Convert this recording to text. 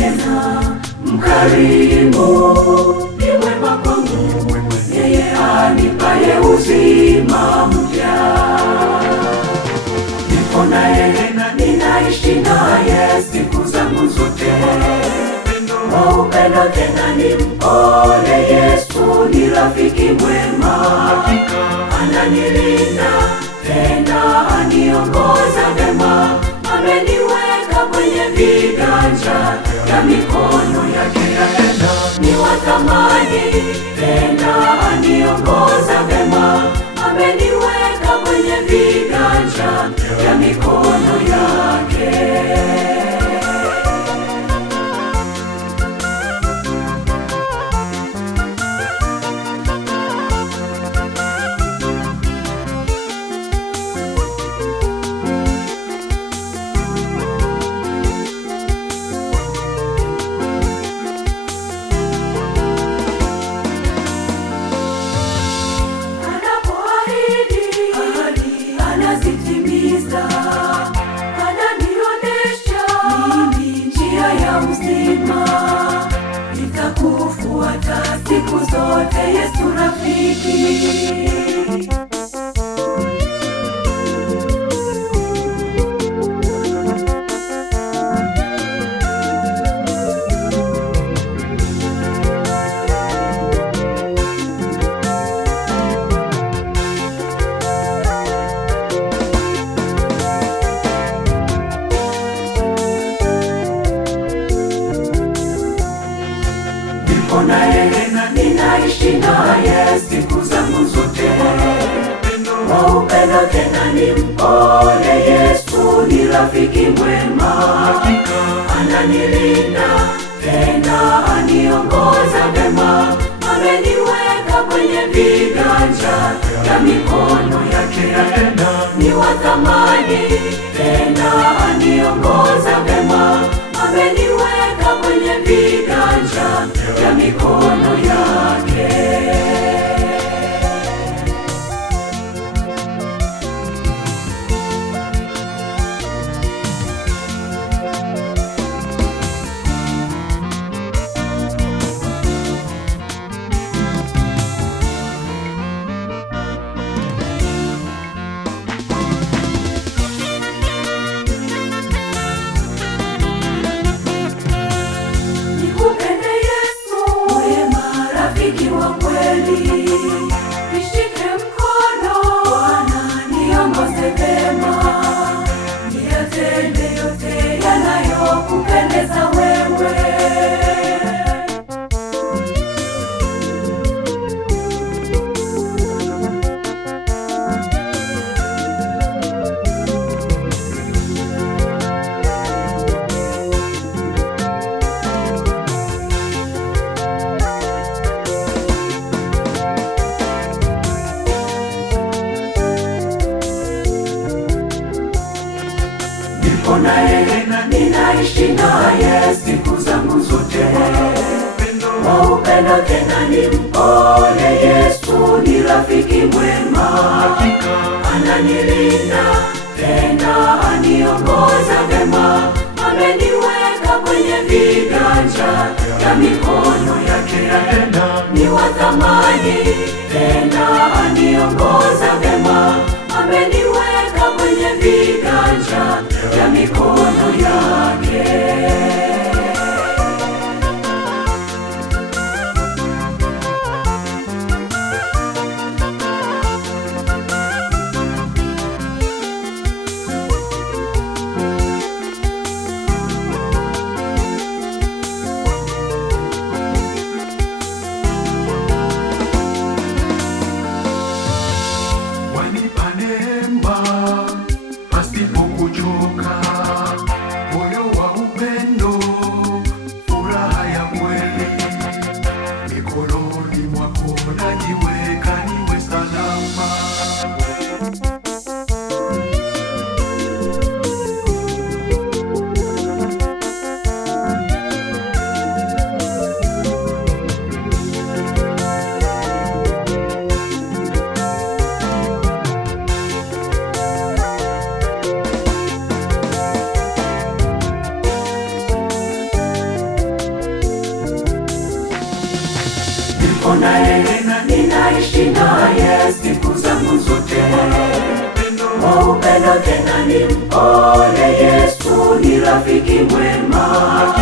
tena mkarimu, ni mwema kwangu, yeye anipaye uzima mpya. Nipo naye na ninaishi naye siku zangu zote, kwa upendo tena ni mpole. Yesu ni rafiki mwema, ananilinda tena aniongoza vema, ameniweka kwenye viganja ya mikono yake ya tena. Ni wa thamani tena aniongoza vema, ameniweka kwenye viganja ya mikono yake. Ananionesha mimi njia ya uzima, nitakufuata siku zote, Yesu rafiki. Nipo naye na ninaishi naye siku zangu zote, kwa upendo tena ni mpole. Yesu ni rafiki mwema, ananilinda tena aniongoza vema, ameniweka kwenye viganja ya mikono yake ya tena. Ni wa thamani tena aniongoza vema, ameniweka kwenye viganja ya mikono yake. Nishike mkono Bwana, niongoze vema, niyatende yote yanayokupendeza wewe. Nipo naye na ninaishi naye siku zangu zote, kwa upendo tena ni mpole. Yesu ni rafiki mwema, ananilinda tena aniongoza vema, ameniweka kwenye viganja ya mikono yake ya tena. Ni wa thamani tena aniongoza vema, ameniweka kwenye viganja ya mikono yake. niko naye, ninaishi naye siku zangu zote. Kwa upendo tena ni mpole, Yesu ni rafiki mwema.